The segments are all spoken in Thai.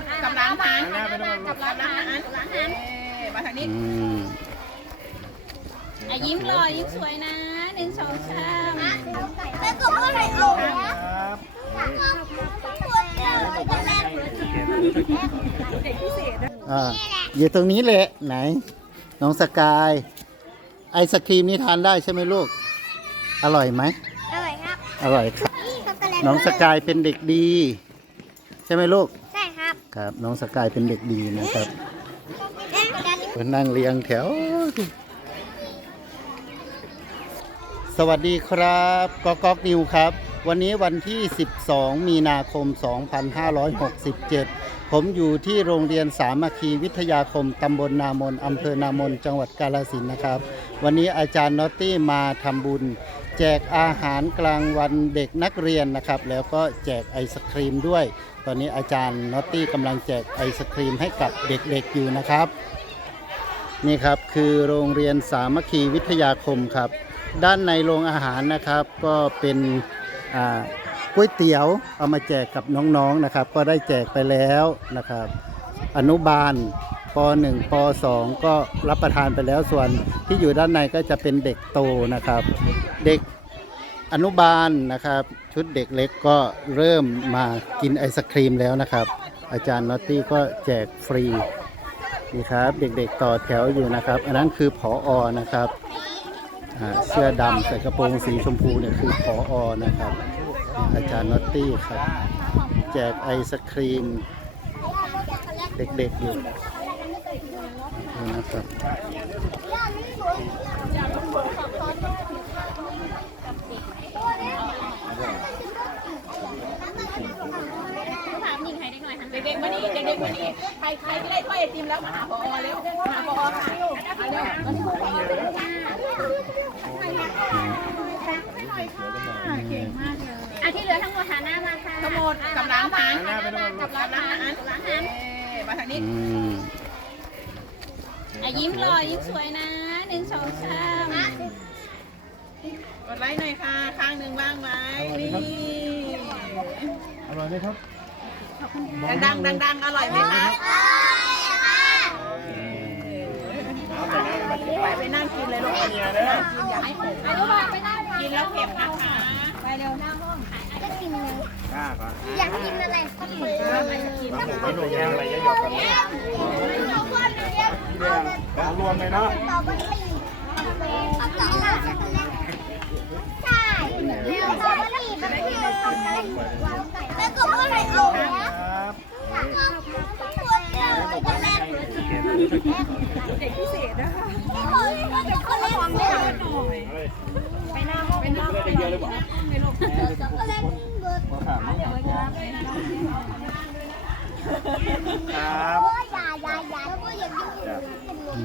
ดกับล้างหางหน้าไปโน่นกับล้างหางล้างหางมาทางนี้อืมอะยิ้มหล่อยยิ้มสวยนะหนึ่งสองสามแล้วก็ไม่ได้เอาครับอ่าอยู่ตรงนี้แหละไหน น้องสกาย ไอศครีมนี่ทานได้ใช่ไหมลูก อร่อยไหมอร่อยครับ อร่อยครับ น้องสกายเป็นเด็กดี ใช่ไหมลูก ครับ น้องสกายเป็นเด็กดีนะครับเอ๊ะกานั่งเรียงแถว สวัสดีครับกอกอกนิวครับ วันนี้วันที่ 12 มีนาคม 2567ผมอยู่ที่โรงเรียนสามัคคีวิทยาคมตำบลนามนอำเภอนามน จังหวัดกาฬสินนะครับ วันนี้อาจารย์นอตตี้มาทำบุญ แจกอาหารกลางวันเด็กนักเรียนนะครับ แล้วก็แจกไอศครีมด้วย ตอนนี้อาจารย์นอตตี้กำลังแจกไอศครีมให้กับเด็กๆอยู่นะครับ นี่ครับคือโรงเรียนสามัคคีวิทยาคมครับ ด้านในโรงอาหารนะครับก็เป็นอ่าก๋วยเตี๋ยวเอามาแจกกับน้องๆนะครับ ก็ได้แจกไปแล้วนะครับ อนุบาลป .1 ป .2 ก็รับประทานไปแล้วส่วนที่อยู่ด้านในก็จะเป็นเด็กโตนะครับ เด็กอนุบาลนะครับ ชุดเด็กเล็กก็เริ่มมากินไอศครีมแล้วนะครับ อาจารย์นอตตี้ก็แจกฟรีนี่ครับ เด็กๆต่อแถวอยู่นะครับ อันนั้นคือผออนะครับเสื้อดำใส่กระโปรงสีชมพูเนี่ยคือผออนะครับ อาจารย์นอตตี้ครับ แจกไอศครีม เด็กๆอยู่นะครับ ถามหญิงให้ได้หน่อยค่ะ เด็กๆมานี่เด็กๆมานี่ใครใครที่ได้ถ้วยไอติมแล้วมาหาพอเร็วมาหาพอค่ะมาเร็วอะอาที่เหลือทั้งหมดฐาหน้ามาค่ะทั้งหมดกับล้างหางกับล้างหางกับล้างหางมาทางนี้อะยิ้มหล่อยิ้มสวยนะหนึ่งสองสามกดไลค์หน่อยค่ะ ข้างหนึ่งว่างไหมนี่อร่อยไหมครับ ดังๆดังอร่อยไหมคะไปไปนั่งกินเลยลูกกินอย่าให้ผมไปดูไปนั่งกินแล้วเผ็ดนะคะไปเร็วหน้าห้องจะกินเลยกล้าก่อนอยากกินอะไรก็กินไม่หนุ่มยังอะไรเยอะๆกันนี่แดงเอารวมเลยเนาะตรอเบอรี่ตรอเบอรี่ใช่สตรอเบอรี่ก็คือช็ อกโกแลตแล้วก็ไม่ได้เอาแล้วครับเด็กพิเศษนะคะไปหน้าห้องไปหน้าห้องเยอะเลยบอกครั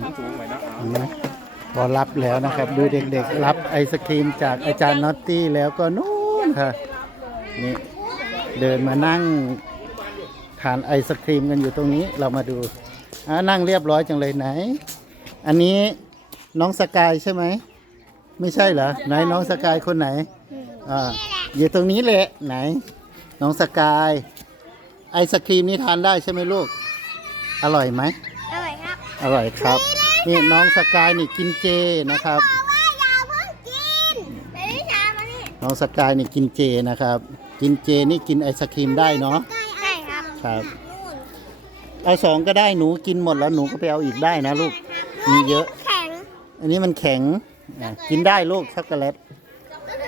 บสูงไปเนาะเห็นไหมพอรับแล้วนะครับ ดูเด็กๆ รับไอศครีมจากอาจารย์นอตตี้แล้วก็นู่นค่ะนี่เดินมานั่งทานไอศครีมกันอยู่ตรงนี้เรามาดู อ่านั่งเรียบร้อยจังเลยไหน อันนี้น้องสกายใช่ไหม ไม่ใช่เหรอ ไหนน้องสกายคนไหนอ่าอยู่ตรงนี้แหละไหน น้องสกาย ไอศครีมนี่ทานได้ใช่ไหมลูก อร่อยไหม อร่อยครับ อร่อยครับ นี่น้องสกายนี่กินเจนะครับบอกว่าอย่าเพิ่งกินไปนิชามานี่น้องสกายนี่กินเจนะครับ กินเจนี่กินไอศครีมได้เนาะใช่ครับ ครับ เอาสองก็ได้หนูกินหมดแล้วหนูก็ไปเอาอีกได้นะลูก มีเยอะ แข็งอันนี้มันแข็งอะกินได้ลูกช็อกโกแลต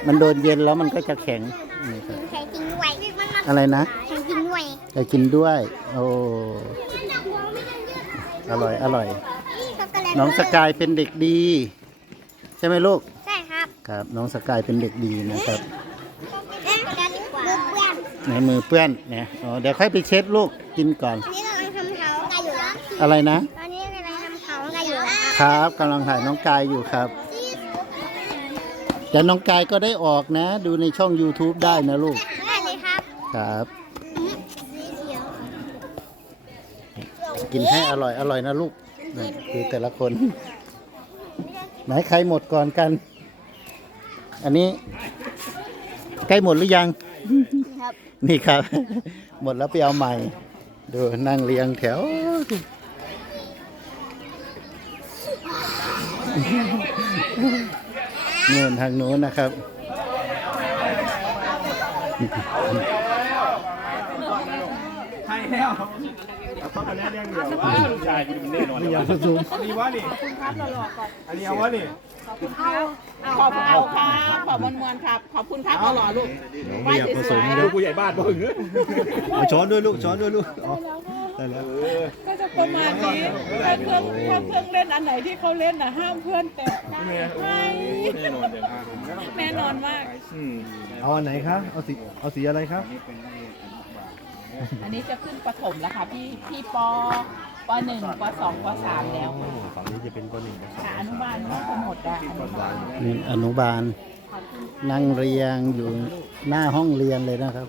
มันโดนเย็นแล้วมันก็จะแข็งนี่ครับแข็งจริงด้วยอะไรนะแข็งจริงด้วยไปกินด้วย โอ้ อร่อย อร่อย ช็อกโกแลตน้องสกายเป็นเด็กดี ใช่ไหมลูก ใช่ครับครับ น้องสกายเป็นเด็กดีนะครับเอ๊ะการดีกว่าเพื่อนในมือเปื้อนเนี่ยอ๋อเดี๋ยวค่อยไปเช็ดลูกกินก่อนอันนี้กำลังทำเท้ากัน อยู่แล้วอะไรนะ ตอนนี้กำลังทำเท้ากันอยู่แล้วครับกำลังถ่ายน้องกายอยู่ครับแต่น้องกายก็ได้ออกนะ ดูในช่อง YouTube ได้นะลูกได้เลยครับครับสีเขียวกินให้อร่อยอร่อยนะลูกนี่คือแต่ละคน ไหนใครหมดก่อนกัน อันนี้ ใกล้หมดหรือยังครับนี่ครับ หมดแล้วไปเอาใหม่ ดูนั่งเรียงแถว นู่นทางนู้นนะครับใช่แล้วเข้ามาแน่เรื่องเดียวว่าชายคุณแน่นอนอย่าผสมอันนี้วะนี่อันนี้เอาวะนี่ขอบคุณครับขอบมวลๆครับ ขอบคุณครับเอาหล่อลูกไหว้สวยดูผู้ใหญ่บ้านบ่หึงเอาช้อนด้วยลูกช้อนด้วยลูกอ๋อ ได้แล้วๆก็จะประมาณนี้ถ้าเครื่องถ้าเครื่องเล่นอันไหนที่เขาเล่นน่ะห้ามเพื่อนแตะได้ไหมแน่นอนเดี๋ยวแน่นอนมาก อืมเอาอันไหนครับเอาสีเอาสีอะไรครับ อันนี้จะขึ้นประถมแล้วค่ะพี่พี่ปปหนึ่งปสองปสามแล้ว ฝั่งนี้จะเป็นคนหนึ่งค่ะอนุบาลน่าจะหมดอะอนุบาลนี่อนุบาลนั่งเรียงอยู่หน้าห้องเรียนเลยนะครับ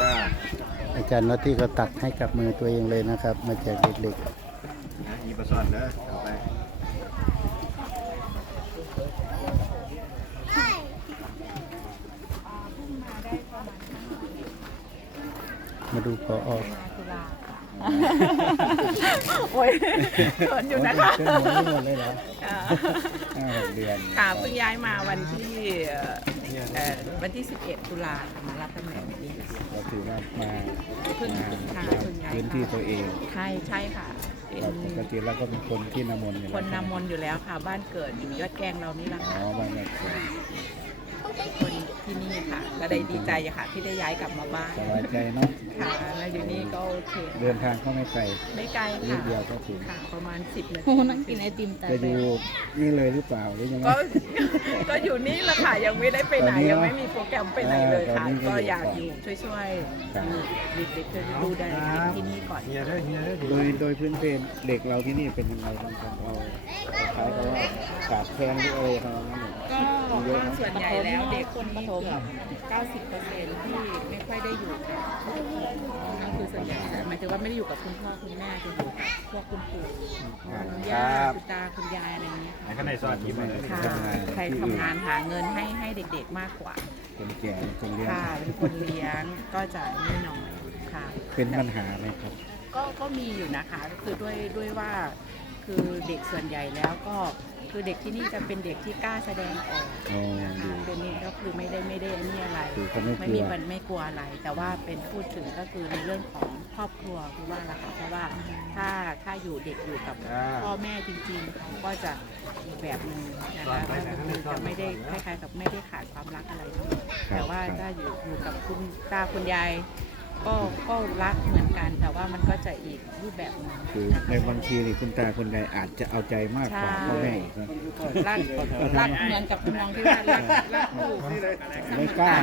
จ้า อา จารย์นอตตี้ก็ตัดให้กับมือตัวเองเลยนะครับ มาแจกเด็กมีประสอนเด้อเอาไปๆมาดูพอออกโอ้ยเขินอยู่นะคะเป็นหมดไม่หมดเลยเหรออ่าห้าหกเดือนค่ะเพิ่งย้ายมาวันที่เอ่อเอ่อวันที่ 11 ตุลาค่ะมารับตำแหน่งนี้เรา ถือว่ามาเพิ่งมาค่ะเพิ่งย้ายพื้นที่ตัวเองใช่ใช่ค่ะเป็นเราปกติเราก็เป็นคนที่นามนอยู่คแล้วนนามนอยู่แล้วค่ะ บ้านเกิดอยู่ยอดแกงเรานี่แหละอ๋อค่ะบ้านแรกคน ที่นี่ค่ะ ก็ได้ดีใจค่ะ ที่ได้ย้ายกลับมาบ้านสบายใจเนาะค่ะแล้วอยู่นี่ก็โอเคเดินทางก็ไม่ไกลไม่ไกลนิค่ะดเดียวก็ถึงค่ะ ประมาณ10นาโอ้ทีนั่งกินไอติมแต่จะอยู่นี่เลยหรือเปล่าหรือยังไง ก็ก็อยู่นี่แหละค่ะยังไม่ได้ไปไหนตอนนี้ยังเนอะไม่มีโปรแกรมไปไหนเลยค่ะเออตอนนี้ก็ก็อยู่อยากอยู่ช่วยครับ ๆมีเด็กๆจะดูได้ที่นี่ก่อนเฮียเด้อเฮียเด้อโดยโดยพื้นเพเด็กเราที่นี่เป็นยังไงบ้างครับเราคล้ายกับว่าขาดแคลนหรืออะไรทำนองนั้นเนี่ยก็ก็ส่ วนใหญ่แล้วเด็กคนนี้เกือบ90%ที่ไม่ค่อยได้อยู่กับก็คือส่วนใหญ่แต่หมายถึงว่าไม่ได้อยู่กับคุณพ่อคุณแม่จะอยู่กับพวกคุณปู่คุณย่าคุณตาคุณยายอะไรอย่างเงี้ยไหนข้างในซอสยิ้มเลยค่ะใครทำงานหาเงินให้ให้เด็กๆมากกว่า คนแก่คนเลี้ยงค่ะเป็นคนเลี้ยงก็จะไม่น้อยค่ะ เป็นปัญหาไหมครับ ก็ก็มีอยู่นะคะก็คือด้วยด้วยว่า คือเด็กส่วนใหญ่แล้วก็คือเด็กที่นี่จะเป็นเด็กที่กล้าแสดงออกอ๋อนะคะดี เป็นนี่ก็คือไม่ได้ไม่ได้อันนี่อะไรคือเขาไม่กลัวไม่มีมันไม่กลัวอะไร แต่ว่าเป็นพูดถึงก็คือในเรื่องของครอบครัวคือว่าละค่ะเพราะว่าถ้าถ้าอยู่เด็กอยู่กับพ่อแม่จริงๆเขาก็จะอีกแบบหนึ่งนะคะก็คือจะไม่ได้คล้ายๆกับไม่ได้ขาดความรักอะไรทั้งหมดครับแต่ว่าครับถ้าอยู่อยู่กับคุณตาคุณยาย ก็ก็รักเหมือนกัน แต่ว่ามันก็จะอีกรูปแบบหนึงคือในบางทีนี่คุณตาคุณยายอาจจะเอาใจมากกว่าใช่ พ่อแม่อีกนะ รักรักเหมือนกับคุณน้องที่ว่ารักรักลูกไม่กล้า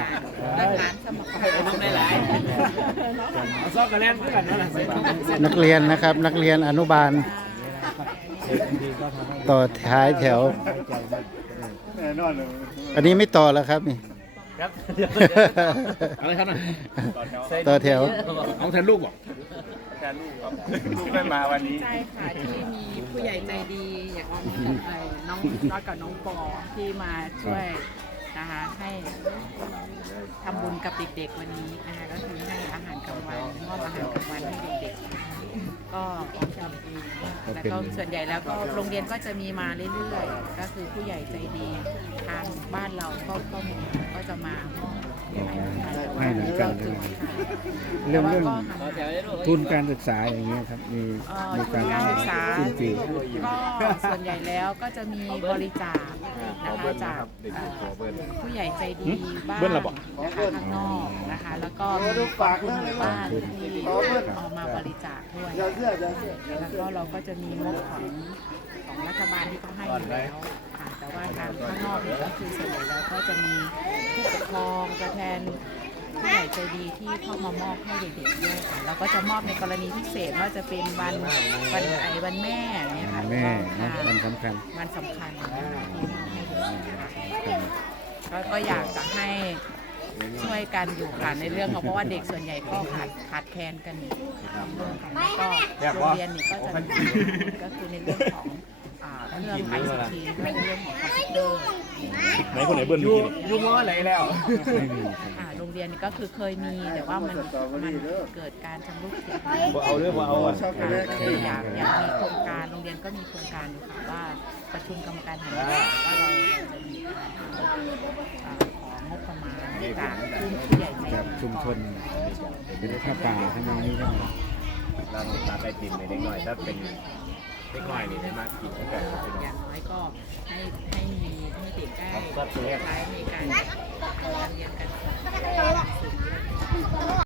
รักหลานสมัครน้องหลายเอาซอสกระแลนเพื่อนนั่นแหละนักเรียนนะครับ นักเรียนอนุบาล ต่อท้ายแถว แน่นอนเลยอันนี้ไม่ต่อแล้วครับนี่ ครับอะไรครับน่ะต่อแถว เอาแทนลูกบอกแทนลูกครับลูกไม่มาวันนี้ใช่ค่ะที่มีผู้ใหญ่ใจดีอย่างน้องกับไอ้น้องน้อยกับน้องปอที่มาช่วยนะคะให้ทำบุญกับเด็กๆวันนี้นะคะก็คือให้อาหารกลางวันมอบอาหารกลางวันให้เด็กๆก็แล้วก็ ส่วนใหญ่แล้วก็โรงเรียนก็จะมีมาเรื่อยๆ ก็คือผู้ใหญ่ใจดีทางบ้านเราก็ก็มีก็จะมามอบ ให้ให้เหมือนกันคือเรื่องเรื่องทุนการศึกษาอย่างเงี้ยครับมีเอ่อมีทุนการศึกษาทุนก็ส่วนใหญ่แล้วก็จะมีบริจาคนะคะจากเอ่อผู้ใหญ่ใจดีบ้างนะคะข้างนอกนะคะแล้วก็มีคนหมู่บ้านที่เอามาบริจาคด้วยแล้วก็เราก็จะมีงบของของรัฐบาลที่เขาให้อยู่แล้ว แต่ว่าทางข้างนอกเนี่ยก็คือส่วนใหญ่แล้วก็จะมีผู้ปกครองตัวแทนผู้ใหญ่ใจดีที่เข้ามามอบให้เด็กๆด้วยค่ะแล้วก็จะมอบในกรณีพิเศษว่าจะเป็นวันวันไอวันแม่เงี้ยค่ะแม่นะมันสำคัญวันสำคัญที่มอบให้เด็กค่ะก็ก็อยากจะให้ช่วยกันอยู่ค่ะในเรื่องของเพราะว่าเด็กส่วนใหญ่ก็ขาดขาดแคลนกันอยู่เรื่องของแล้วก็โรงเรียนนี่ก็จะก็คือในเรื่องของเรื่องของคอมพิวเตอร์ไหน คนไหนเบิ้ลอเมื่ยู่อกี้นี่อยู่มอไหนแล้ว ไม่มีอ่าโรงเรียนนี่ก็คือเคยมีแต่ว่ามันมันเกิดการชำรุดเสียหายบ่เอาเรื่องบ่เอาอะค่ะก็คืออยากอยากมีโครงการโรงเรียนก็มีโครงการอยู่ค่ะว่าประชุมกรรมการหันมาว่าเราจะมีการอ่าของงบประมาณจากผู้ใหญ่ใจจากดีชุมชนเป็นผ้าป่าทำนองนี้ใช่ไหมเราตาไปกินในเด็กหน่อยถ้าเป็นเด็กหน่อยนี่ได้มากินให้กันเป็นอย่างน้อยก็ให้ให้มี ให้เด็กได้ใช้ในการเรียนการสอน